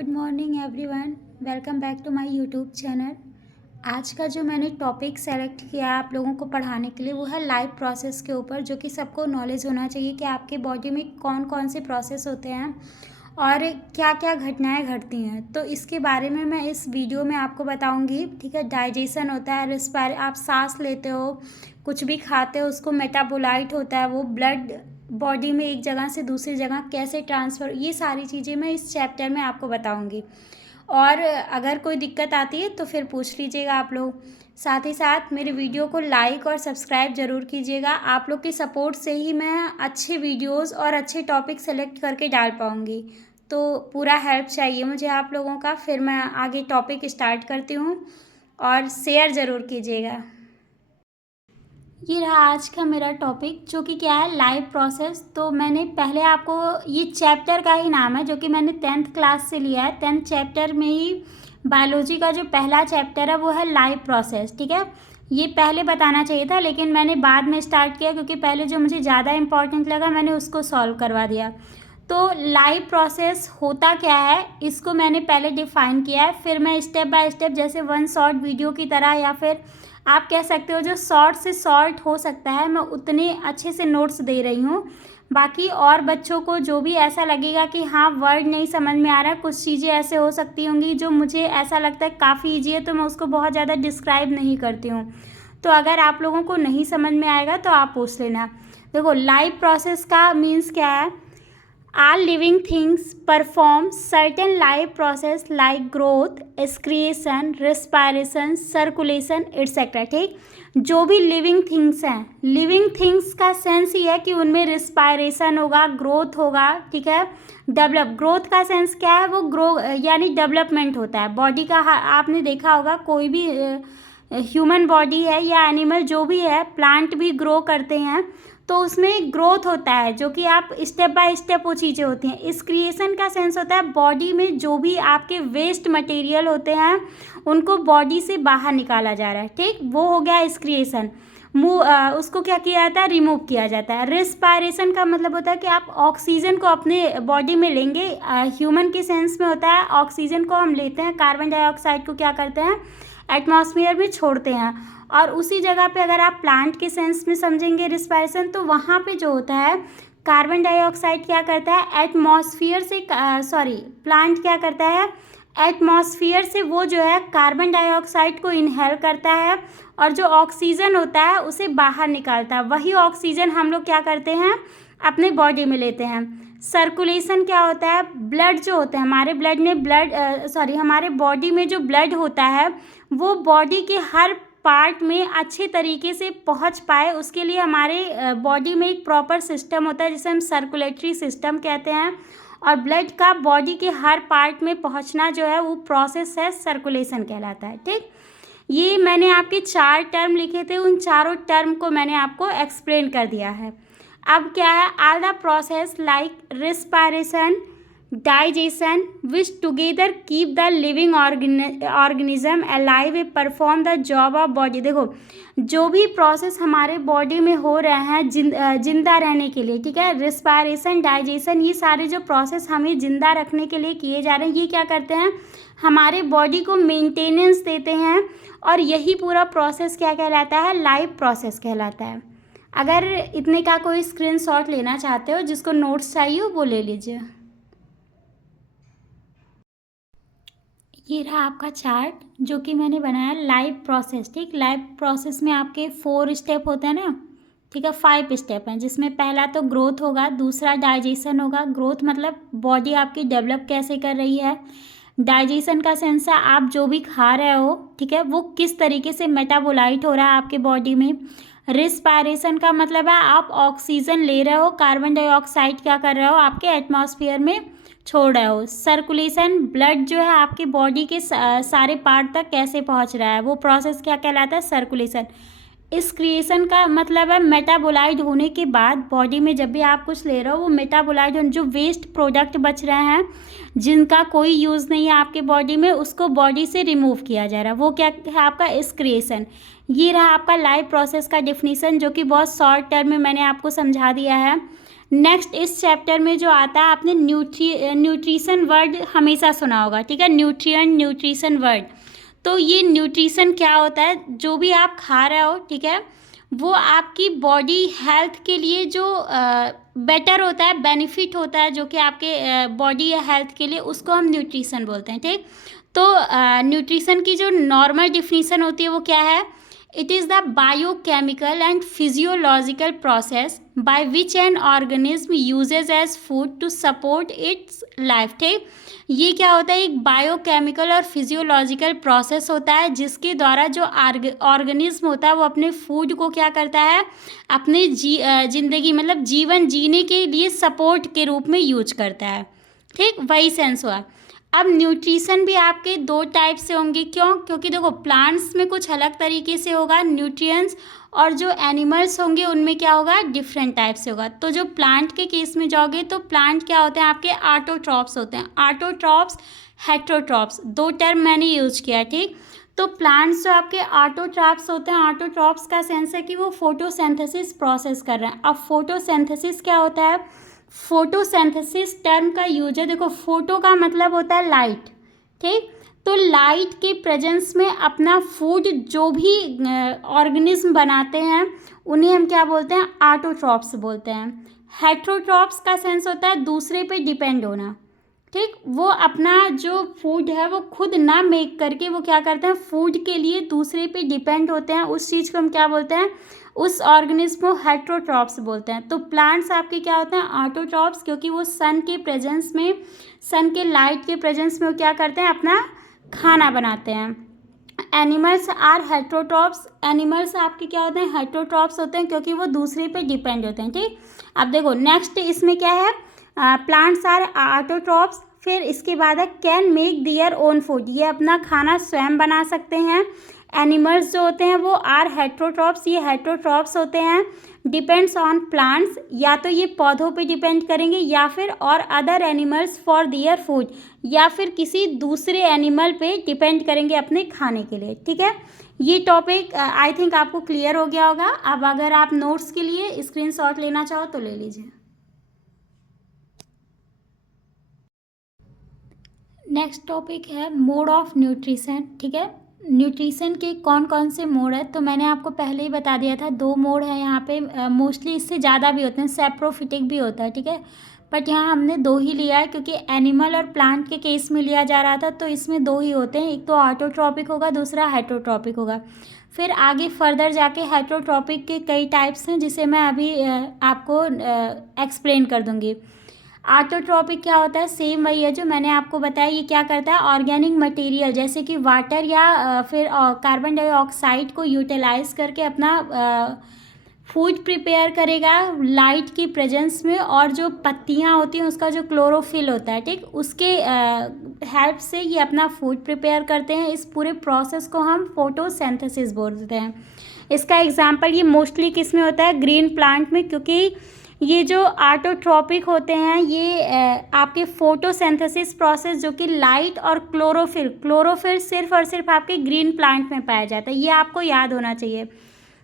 Good morning everyone, welcome back to my YouTube channel. आज का जो मैंने टॉपिक सेलेक्ट किया आप लोगों को पढ़ाने के लिए वो है लाइफ प्रोसेस के ऊपर, जो कि सबको नॉलेज होना चाहिए कि आपके बॉडी में कौन कौन से प्रोसेस होते हैं और क्या क्या घटनाएं घटती हैं। तो इसके बारे में मैं इस वीडियो में आपको बताऊंगी। ठीक है, डाइजेशन होता है, आप सांस लेते हो, कुछ भी खाते हो, उसको मेटाबोलाइट होता है, वो ब्लड बॉडी में एक जगह से दूसरी जगह कैसे ट्रांसफ़र, ये सारी चीज़ें मैं इस चैप्टर में आपको बताऊंगी। और अगर कोई दिक्कत आती है तो फिर पूछ लीजिएगा आप लोग। साथ ही साथ मेरे वीडियो को लाइक और सब्सक्राइब ज़रूर कीजिएगा। आप लोग की सपोर्ट से ही मैं अच्छे वीडियोस और अच्छे टॉपिक सेलेक्ट करके डाल पाऊँगी। तो पूरा हेल्प चाहिए मुझे आप लोगों का। फिर मैं आगे टॉपिक स्टार्ट करती हूँ और शेयर ज़रूर कीजिएगा। ये रहा आज का मेरा टॉपिक, जो कि क्या है, लाइफ प्रोसेस। तो मैंने पहले आपको, ये चैप्टर का ही नाम है जो कि मैंने 10th क्लास से लिया है। 10th चैप्टर में ही बायोलॉजी का जो पहला चैप्टर है वो है लाइफ प्रोसेस। ठीक है, ये पहले बताना चाहिए था लेकिन मैंने बाद में स्टार्ट किया क्योंकि पहले जो मुझे ज़्यादा इम्पॉर्टेंट लगा मैंने उसको सॉल्व करवा दिया। तो लाइफ प्रोसेस होता क्या है इसको मैंने पहले डिफ़ाइन किया है, फिर मैं स्टेप बाय स्टेप, जैसे वन शॉर्ट वीडियो की तरह या फिर आप कह सकते हो जो शॉर्ट से शॉर्ट हो सकता है, मैं उतने अच्छे से नोट्स दे रही हूँ। बाकी और बच्चों को जो भी ऐसा लगेगा कि हाँ वर्ड नहीं समझ में आ रहा, कुछ चीज़ें ऐसे हो सकती होंगी जो मुझे ऐसा लगता है काफ़ी ईजी है, तो मैं उसको बहुत ज़्यादा डिस्क्राइब नहीं करती हूँ। तो अगर आप लोगों को नहीं समझ में आएगा तो आप पूछ लेना। देखो, लाइफ प्रोसेस का मीन्स क्या है। All living things perform certain life process like growth, excretion, respiration, circulation, etc. ठीक, जो भी लिविंग थिंग्स हैं, लिविंग थिंग्स का सेंस ये है कि उनमें रिस्पायरेशन होगा, ग्रोथ होगा। ठीक है, डेवलप, ग्रोथ का सेंस क्या है, वो ग्रो यानी डेवलपमेंट होता है बॉडी का। आपने देखा होगा कोई भी ह्यूमन बॉडी है या एनिमल जो भी है, प्लांट भी ग्रो करते हैं तो उसमें ग्रोथ होता है, जो कि आप स्टेप बाय स्टेप वो चीज़ें होती हैं। इस क्रिएशन का सेंस होता है बॉडी में जो भी आपके वेस्ट मटेरियल होते हैं उनको बॉडी से बाहर निकाला जा रहा है। ठीक, वो हो गया इस क्रिएशन। उसको क्या किया जाता है, रिमूव किया जाता है। रिस्पायरेशन का मतलब होता है कि आप ऑक्सीजन को अपने बॉडी में लेंगे। ह्यूमन के सेंस में होता है ऑक्सीजन को हम लेते हैं, कार्बन डाइऑक्साइड को क्या करते हैं, एटमॉस्फेयर में छोड़ते हैं। और उसी जगह पे अगर आप प्लांट के सेंस में समझेंगे रिस्पायरेशन, तो वहाँ पे जो होता है कार्बन डाइऑक्साइड क्या करता है, एटमॉस्फेयर से प्लांट क्या करता है, एटमॉस्फेयर से वो जो है कार्बन डाइऑक्साइड को इनहेल करता है और जो ऑक्सीजन होता है उसे बाहर निकालता है। वही ऑक्सीजन हम लोग क्या करते हैं, अपने बॉडी में लेते हैं। सर्कुलेशन क्या होता है, ब्लड जो होता है, हमारे हमारे बॉडी में जो ब्लड होता है वो बॉडी के हर पार्ट में अच्छे तरीके से पहुंच पाए, उसके लिए हमारे बॉडी में एक प्रॉपर सिस्टम होता है जिसे हम सर्कुलेटरी सिस्टम कहते हैं। और ब्लड का बॉडी के हर पार्ट में पहुंचना जो है वो प्रोसेस है, सर्कुलेशन कहलाता है। ठीक, ये मैंने आपके 4 टर्म लिखे थे, उन चारों टर्म को मैंने आपको एक्सप्लेन कर दिया है। अब क्या है, all the process like respiration, digestion which together keep the living organism alive A perform the job of body. देखो, जो भी प्रोसेस हमारे बॉडी में हो रहे हैं जिंदा रहने के लिए, ठीक है, रिस्पायरेशन, डाइजेशन, ये सारे जो प्रोसेस हमें जिंदा रखने के लिए किए जा रहे हैं, ये क्या करते हैं, हमारे बॉडी को मेंटेनेंस देते हैं। और यही पूरा प्रोसेस क्या कहलाता है, लाइफ प्रोसेस कहलाता है। अगर इतने का कोई स्क्रीनशॉट लेना चाहते हो, जिसको नोट्स चाहिए वो ले लीजिए। ये रहा आपका चार्ट जो कि मैंने बनाया, लाइफ प्रोसेस। ठीक, लाइफ प्रोसेस में आपके 4 स्टेप होते हैं ना, ठीक है, 5 स्टेप हैं, जिसमें पहला तो ग्रोथ होगा, दूसरा डाइजेशन होगा। ग्रोथ मतलब बॉडी आपकी डेवलप कैसे कर रही है। डाइजेशन का सेंस है आप जो भी खा रहे हो, ठीक है, वो किस तरीके से मेटाबोलाइट हो रहा है आपके बॉडी में। रिस्पायरेशन का मतलब है आप ऑक्सीजन ले रहे हो, कार्बन डाइऑक्साइड क्या कर रहे हो, आपके एटमॉस्फेयर में छोड़ रहे हो। सर्कुलेशन, ब्लड जो है आपके बॉडी के सारे पार्ट तक कैसे पहुंच रहा है, वो प्रोसेस क्या कहलाता है, सर्कुलेशन। इस क्रिएशन का मतलब है मेटाबोलाइट होने के बाद बॉडी में जब भी आप कुछ ले रहे हो, वो मेटाबोलाइट जो वेस्ट प्रोडक्ट बच रहे हैं जिनका कोई यूज़ नहीं है आपके बॉडी में, उसको बॉडी से रिमूव किया जा रहा है, वो क्या है आपका एक्सक्रिएशन। ये रहा आपका लाइफ प्रोसेस का डिफिनीसन, जो कि बहुत शॉर्ट टर्म में मैंने आपको समझा दिया है। नेक्स्ट इस चैप्टर में जो आता है, आपने न्यूट्रिशन वर्ड हमेशा सुना होगा, ठीक है, न्यूट्रिएंट, न्यूट्रिशन वर्ड। तो ये न्यूट्रिशन क्या होता है, जो भी आप खा रहे हो, ठीक है, वो आपकी बॉडी हेल्थ के लिए जो बेटर होता है, बेनिफिट होता है, जो कि आपके बॉडी या हेल्थ के लिए, उसको हम न्यूट्रिशन बोलते हैं, ठीक। तो न्यूट्रिशन की जो नॉर्मल डिफिनीसन होती है वो क्या है, it is the biochemical and physiological process by which an organism uses as food to support its life, ठीक। ये क्या होता है, एक बायोकेमिकल और फिजियोलॉजिकल प्रोसेस होता है जिसके द्वारा जो ऑर्गेनिज्म होता है वो अपने फूड को क्या करता है, अपने जिंदगी मतलब जीवन जीने के लिए सपोर्ट के रूप में यूज करता है, ठीक, वही सेंस हुआ। अब न्यूट्रिशन भी आपके दो टाइप से होंगे, क्यों, क्योंकि देखो प्लांट्स में कुछ अलग तरीके से होगा न्यूट्रिएंट्स, और जो एनिमल्स होंगे उनमें क्या होगा, डिफरेंट टाइप से होगा। तो जो प्लांट के केस में जाओगे तो प्लांट क्या होते हैं आपके, ऑटोट्रॉप्स होते हैं, ऑटोट्रॉप्स, हेट्रोट्रॉप्स, दो टर्म मैंने यूज किया, ठीक। तो प्लांट्स जो आपके ऑटोट्रॉप्स होते हैं, ऑटोट्रॉप्स का सेंस है कि वो फोटोसिंथेसिस प्रोसेस कर रहे हैं। अब फोटोसिंथेसिस क्या होता है, फोटोसिंथेसिस टर्म का यूज है, देखो फोटो का मतलब होता है लाइट, ठीक। तो लाइट के प्रेजेंस में अपना फूड जो भी ऑर्गेनिज्म बनाते हैं उन्हें हम क्या बोलते हैं, ऑटोट्रॉप्स बोलते हैं। हेट्रोट्रॉप्स का सेंस होता है दूसरे पे डिपेंड होना, ठीक। वो अपना जो फूड है वो खुद ना मेक करके वो क्या करते हैं, फूड के लिए दूसरे पे डिपेंड होते हैं, उस चीज़ को हम क्या बोलते हैं, उस ऑर्गेनिज्म को हेट्रोट्रॉप्स बोलते हैं। तो प्लांट्स आपके क्या होते हैं, ऑटोट्रॉप्स, क्योंकि वो सन के प्रेजेंस में, सन के लाइट के प्रेजेंस में वो क्या करते हैं, अपना खाना बनाते हैं। एनिमल्स आर हेट्रोट्रॉप्स, एनिमल्स आपके क्या होते हैं, हेट्रोट्रॉप्स होते हैं, क्योंकि वो दूसरे पे डिपेंड होते हैं, ठीक। अब देखो नेक्स्ट इसमें क्या है, प्लांट्स आर ऑटोट्रॉप्स, फिर इसके बाद है can make their own food, ये अपना खाना स्वयं बना सकते हैं। एनिमल्स जो होते हैं वो आर हेट्रोट्रॉप्स, ये हेट्रोट्रॉप्स होते हैं। डिपेंड्स ऑन प्लांट्स, या तो ये पौधों पे डिपेंड करेंगे या फिर और other animals for their food, या फिर किसी दूसरे एनिमल पे डिपेंड करेंगे अपने खाने के लिए, ठीक है। ये टॉपिक आई थिंक आपको क्लियर हो गया होगा। अब अगर आप नोट्स के लिए स्क्रीनशॉट लेना चाहो तो ले लीजिए। नेक्स्ट टॉपिक है मोड ऑफ न्यूट्रिशन, ठीक है। न्यूट्रिशन के कौन कौन से मोड है, तो मैंने आपको पहले ही बता दिया था, दो मोड है यहाँ पे, मोस्टली इससे ज़्यादा भी होते हैं, सेप्रोफिटिक भी होता है, ठीक है, बट यहाँ हमने दो ही लिया है क्योंकि एनिमल और प्लांट के केस में लिया जा रहा था, तो इसमें दो ही होते हैं, एक तो ऑटोट्रॉपिक होगा, दूसरा हेट्रोट्रॉपिक होगा। फिर आगे फर्दर जाके हेट्रोट्रॉपिक के कई टाइप्स हैं जिसे मैं अभी आपको एक्सप्लेन कर दूँगी। ऑटोट्रॉपिक क्या होता है, सेम वही है जो मैंने आपको बताया। ये क्या करता है, ऑर्गेनिक मटेरियल जैसे कि वाटर या फिर कार्बन डाइऑक्साइड को यूटिलाइज करके अपना फूड प्रिपेयर करेगा लाइट की प्रेजेंस में, और जो पत्तियां होती हैं उसका जो क्लोरोफिल होता है, ठीक, उसके हेल्प से ये अपना फूड प्रिपेयर करते हैं। इस पूरे प्रोसेस को हम फोटोसिंथेसिस बोलते हैं। इसका एग्जांपल ये मोस्टली किस में होता है, ग्रीन प्लांट में, क्योंकि ये जो ऑटोट्रॉपिक होते हैं ये आपके फोटोसिंथेसिस प्रोसेस जो कि लाइट और क्लोरोफिल सिर्फ और सिर्फ आपके ग्रीन प्लांट में पाया जाता है, ये आपको याद होना चाहिए।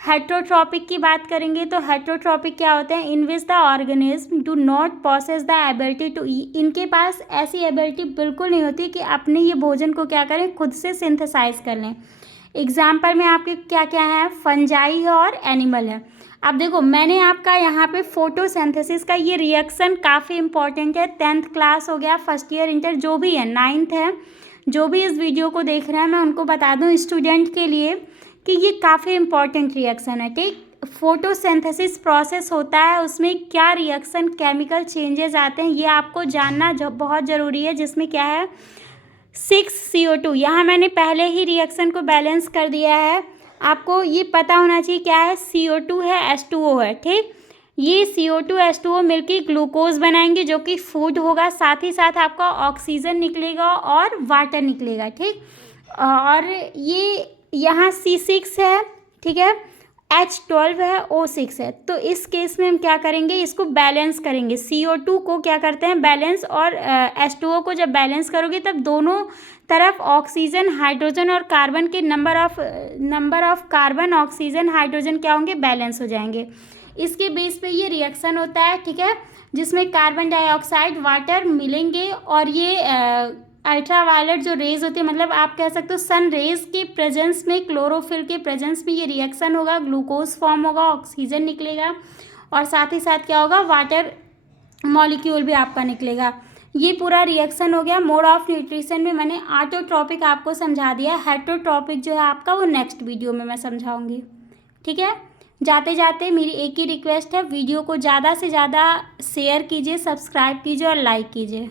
हेट्रोट्रॉपिक की बात करेंगे तो हेट्रोट्रॉपिक क्या होते हैं, in which the organism do not possess the ability to eat, इनके पास ऐसी एबिलिटी बिल्कुल नहीं होती कि अपने ये भोजन को क्या करें, खुद से सिंथेसाइज कर लें। एग्जाम्पल में आपके क्या क्या है, फंजाई है और एनिमल है। अब देखो मैंने आपका यहाँ पे फोटोसिंथेसिस का ये रिएक्शन काफ़ी इंपॉर्टेंट है, 10th क्लास हो गया, फर्स्ट ईयर इंटर जो भी है, 9th है, जो भी इस वीडियो को देख रहे हैं मैं उनको बता दूँ स्टूडेंट के लिए कि ये काफ़ी इंपॉर्टेंट रिएक्शन है, ठीक। फोटोसिंथेसिस प्रोसेस होता है, उसमें क्या रिएक्शन केमिकल चेंजेस आते हैं ये आपको जानना बहुत ज़रूरी है, जिसमें क्या है 6CO2, यहाँ मैंने पहले ही रिएक्शन को बैलेंस कर दिया है। आपको ये पता होना चाहिए क्या है, CO2 है, H2O है, ठीक। ये CO2 H2O मिलकर ग्लूकोज बनाएंगे जो कि फूड होगा, साथ ही साथ आपका ऑक्सीजन निकलेगा और वाटर निकलेगा, ठीक। और ये यहाँ C6 है, ठीक है, H12 है, O6 है। तो इस केस में हम क्या करेंगे, इसको बैलेंस करेंगे, CO2 को क्या करते हैं बैलेंस, और H2O को जब बैलेंस करोगे तब दोनों तरफ ऑक्सीजन, हाइड्रोजन और कार्बन के number of carbon, oxygen, hydrogen क्या होंगे, बैलेंस हो जाएंगे। इसके बेस पे ये रिएक्शन होता है, ठीक है, जिसमें कार्बन डाइऑक्साइड वाटर मिलेंगे और ये अल्ट्रावायलेट जो रेज होती है, मतलब आप कह सकते हो सन रेज के प्रेजेंस में, क्लोरोफिल के प्रेजेंस में ये रिएक्शन होगा, ग्लूकोज फॉर्म होगा, ऑक्सीजन निकलेगा और साथ ही साथ क्या होगा, वाटर मॉलिक्यूल भी आपका निकलेगा। ये पूरा रिएक्शन हो गया। मोड ऑफ न्यूट्रिशन में मैंने ऑटोट्रॉपिक आपको समझा दिया, हेटरोट्रॉपिक जो है आपका वो नेक्स्ट वीडियो में मैं समझाऊंगी, ठीक है। जाते जाते मेरी एक ही रिक्वेस्ट है, वीडियो को ज़्यादा से ज़्यादा शेयर कीजिए, सब्सक्राइब कीजिए और लाइक कीजिए।